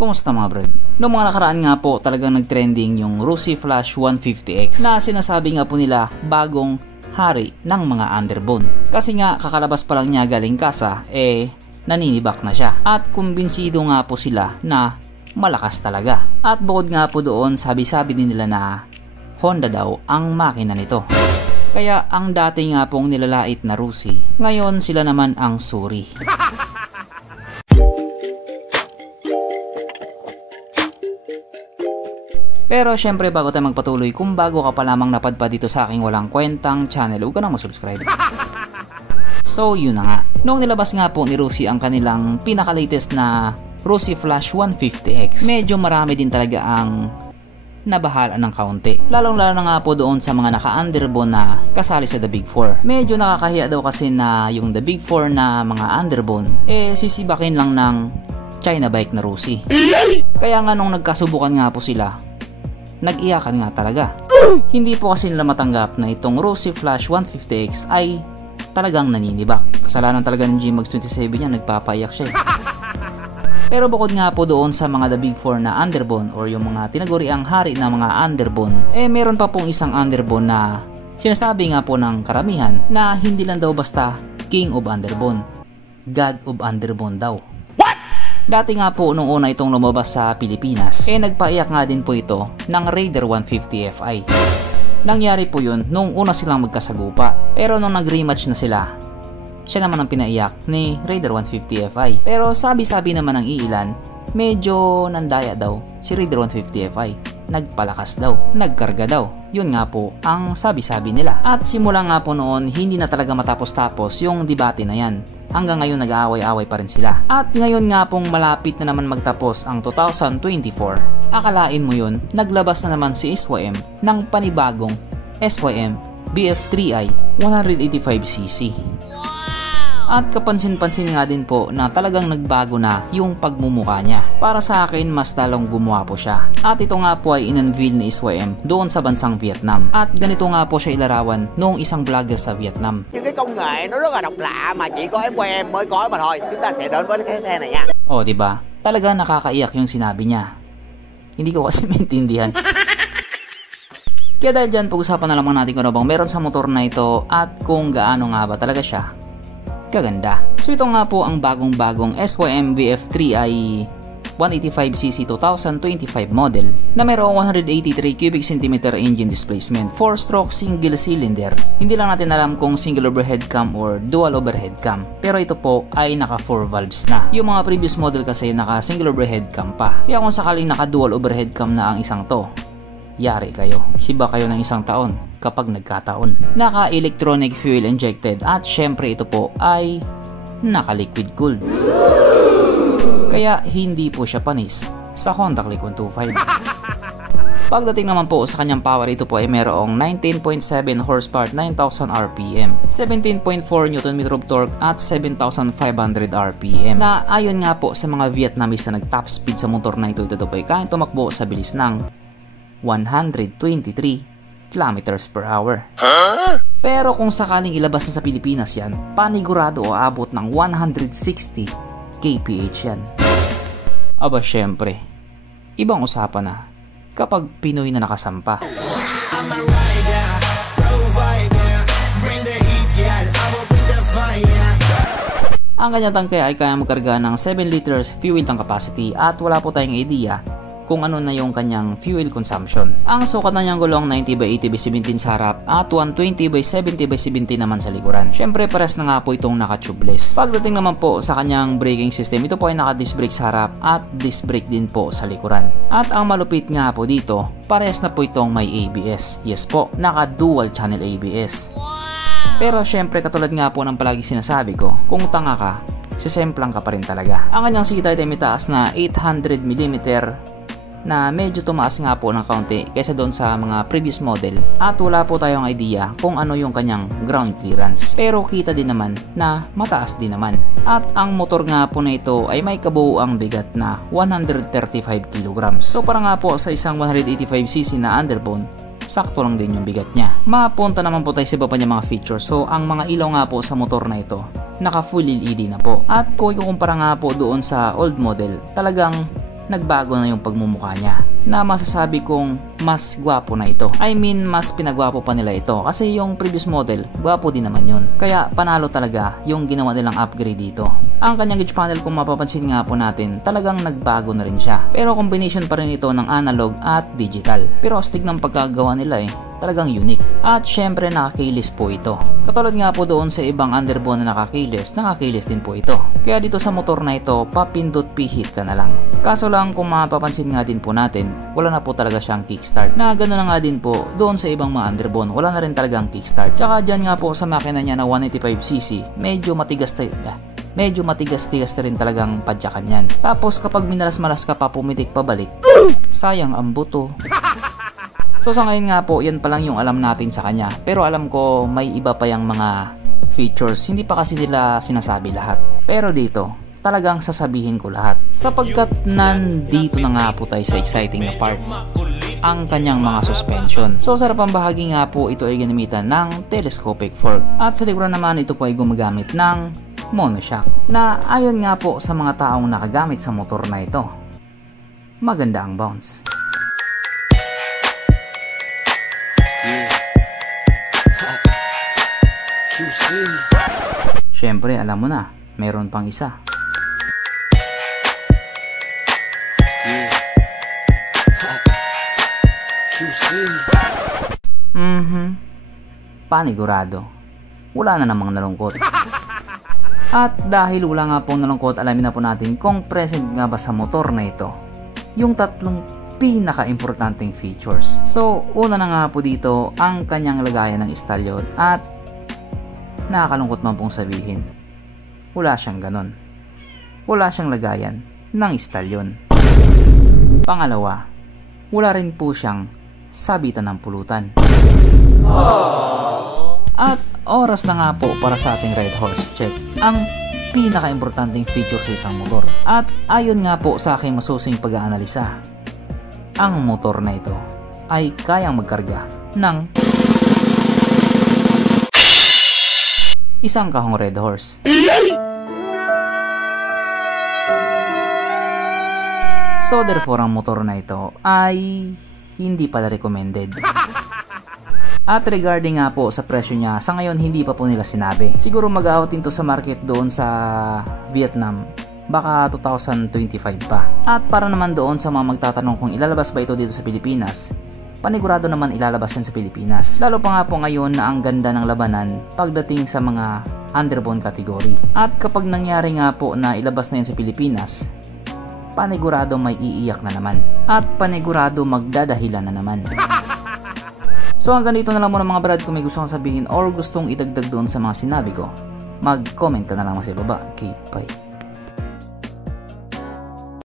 Kumusta mga brad? Noong mga nakaraan nga po talagang nagtrending yung Rosy Flash 150X na sinasabi nga po nila bagong hari ng mga underbone. Kasi nga kakalabas pa lang niya galing kasa naninibak na siya. At kumbinsido nga po sila na malakas talaga. At bukod nga po doon sabi-sabi din nila na Honda daw ang makina nito. Kaya ang dati nga pong nilalait na Rosy, ngayon sila naman ang suri. Pero syempre bago tayo magpatuloy, kung bago ka pa lamang napadpad dito sa aking walang kwentang channel, huwag ka nang masubscribe. So yun na nga, noong nilabas nga po ni Rosy ang kanilang pinaka-latest na Rosy Flash 150X, medyo marami din talaga ang nabahala ng kaunti. Lalong-lalo na nga po doon sa mga naka-underbone na kasali sa The Big Four. Medyo nakakahiya daw kasi na yung The Big Four na mga underbone, sisibakin lang ng China bike na Rosy. Kaya nga nung nagkasubukan nga po sila, nag-iyakan nga talaga. Hindi po kasi nila matanggap na itong Rosy Flash 150X ay talagang naninibak. Kasalanan talaga ng GMAX 27 niya, nagpapaiyak siya. Pero bukod nga po doon sa mga The Big Four na underbone or yung mga tinaguriang hari na mga underbone, meron pa pong isang underbone na sinasabi nga po ng karamihan na hindi lang daw basta King of Underbone, God of Underbone daw. Dati nga po nung una itong lumabas sa Pilipinas, nagpaiyak nga din po ito ng Raider 150 Fi. Nangyari po yun nung una silang magkasagupa. Pero nung nag-rematch na sila, siya naman ang pinaiyak ni Raider 150 Fi. Pero sabi-sabi naman ng iilan, medyo nandaya daw si Raider 150 Fi. Nagpalakas daw, nagkarga daw. Yun nga po ang sabi-sabi nila. At simula nga po noon, hindi na talaga matapos-tapos yung debate na yan. Hanggang ngayon nag-aaway-aaway pa rin sila. At ngayon nga pong malapit na naman magtapos ang 2024. Akalain mo yun, naglabas na naman si SYM ng panibagong SYM BF3i 185cc. At kapansin-pansin nga din po na talagang nagbago na yung pagmumukha niya. Para sa akin, mas lalong gumwapo siya. At ito nga po ay in-unveil ni SYM doon sa bansang Vietnam. At ganito nga po siya ilarawan noong isang vlogger sa Vietnam. Nhưng cái công nghệ nó rất là độc lạ mà chỉ có SYM mới có mà thôi. Chúng ta sẽ đến với cái xe này nha. Oh, di ba? Talaga nakakaiyak yung sinabi niya. Hindi ko kasi maintindihan. Kaya dahil dyan, pag-usapan na lamang natin kung ano bang meron sa motor na ito at kung gaano nga ba talaga siya kaganda. So ito nga po ang bagong-bagong SYM BF3i 185cc 2025 model na mayroong 183 cubic centimeter engine displacement, 4-stroke single cylinder. Hindi lang natin alam kung single overhead cam or dual overhead cam, pero ito po ay naka 4 valves na. Yung mga previous model kasi naka single overhead cam pa. Kaya kung sakaling naka dual overhead cam na ang isang to, yari kayo. Siba kayo ng isang taon kapag nagkataon. Naka-electronic fuel injected at syempre ito po ay naka-liquid cooled. Kaya hindi po siya panis sa Honda Click 125. Pagdating naman po sa kanyang power, ito po ay mayroong 19.7 horsepower, 9,000 RPM, 17.4 Nm of torque at 7,500 RPM. Na ayon nga po sa mga Vietnamese na nag-top speed sa motor na ito po ay kayang tumakbo sa bilis ng 123 kilometers per hour. Pero kung sakaling ilabas na sa Pilipinas yan, panigurado o abot ng 160 kph yan. Aba syempre, ibang usapan na kapag Pinoy na nakasampa. Ang kanyang tangke ay kaya magkarga ng 7 liters fuel tank capacity at wala po tayong idea kung ano na yung kanyang fuel consumption. Ang sukat na niyang gulong 90/80/17 sa harap at 120/70/70 naman sa likuran. Syempre pares na nga po itong naka-tubeless. Pagdating naman po sa kanyang braking system, ito po ay naka-disc brake sa harap at disc brake din po sa likuran. At ang malupit nga po dito, pares na po itong may ABS. Yes po, naka-dual channel ABS. Pero syempre katulad nga po ng palagi sinasabi ko, kung tanga ka, sisemplang ka pa rin talaga. Ang kanyang seat height ay may taas na 800mm na medyo tumaas nga po ng kaunti kaysa doon sa mga previous model at wala po tayong idea kung ano yung kanyang ground clearance, pero kita din naman na mataas din naman. At ang motor nga po na ito ay may kabuuang bigat na 135 kg. So para nga po sa isang 185cc na underbone, sakto lang din yung bigat niya. Mapunta naman po tayo sa iba pa niya mga features. So ang mga ilaw nga po sa motor na ito, naka full LED na po. At kung ikukumpara nga po doon sa old model, talagang nagbago na yung pagmumukha niya, na masasabi kong mas gwapo na ito. I mean, mas pinagwapo pa nila ito kasi yung previous model, gwapo din naman yun. Kaya panalo talaga yung ginawa nilang upgrade dito. Ang kanyang gauge panel, kung mapapansin nga po natin, talagang nagbago na rin siya. Pero combination pa rin ito ng analog at digital. Pero astig ng pagkagawa nila talagang unique. At syempre nakakilis po ito. Katulad nga po doon sa ibang underbone na nakakilis din po ito. Kaya dito sa motor na ito, papindot pihit ka na lang. Kaso lang kung mapapansin nga din po natin, wala na po talaga siyang kickstart. Na gano'n na nga din po doon sa ibang mga underbone, wala na rin talagang kickstart. Tsaka dyan nga po sa makina niya na 185cc, medyo matigas-tigas na rin talagang padyakan yan. Tapos kapag minalas-malas ka pa, pumitik pabalik, sayang ang buto. So sa ngayon nga po, yan pa lang yung alam natin sa kanya. Pero alam ko may iba pa yung mga features, hindi pa kasi nila sinasabi lahat. Pero dito, talagang sasabihin ko lahat. Sapagkat nandito na nga po tayo sa exciting na part, ang kanyang mga suspension. So sa harapang bahagi nga po, ito ay ginamitan ng telescopic fork. At sa likuran naman, ito po ay gumagamit ng monoshock. Na ayon nga po sa mga taong nakagamit sa motor na ito, maganda ang bounce. Syempre, alam mo na, meron pang isa. Panigurado. Wala na namang nalungkot. At dahil wala nga pong nalungkot, alamin na po natin kung present nga ba sa motor na ito yung tatlong pinaka-importanting features. So, una na nga po dito ang kanyang lagayan ng stallion, at nakakalungkot man pong sabihin, wala siyang ganon. Wala siyang lagayan ng stallion. Pangalawa, wala rin po siyang sabitan ng pulutan. At oras na nga po para sa ating Red Horse check ang pinaka-importanting feature sa isang motor. At ayon nga po sa aking masusing pag-aanalisa, ang motor na ito ay kayang magkarga ng isang kahong Red Horse. So therefore, ang motor na ito ay hindi pala recommended. At regarding nga po sa presyo niya, sa ngayon hindi pa po nila sinabi. Siguro mag-outin to sa market doon sa Vietnam, baka 2025 pa. At para naman doon sa mga magtatanong kung ilalabas ba ito dito sa Pilipinas, panigurado naman ilalabas yan sa Pilipinas. Lalo pa nga po ngayon na ang ganda ng labanan pagdating sa mga underbone category. At kapag nangyari nga po na ilabas na yan sa Pilipinas, panigurado may iiyak na naman. At panigurado magdadahilan na naman. So hanggang dito na lang muna mga brad. Kung may gusto kong sabihin or gustong idagdag doon sa mga sinabi ko, mag-comment ka na lang sa ibaba. Okay, bye.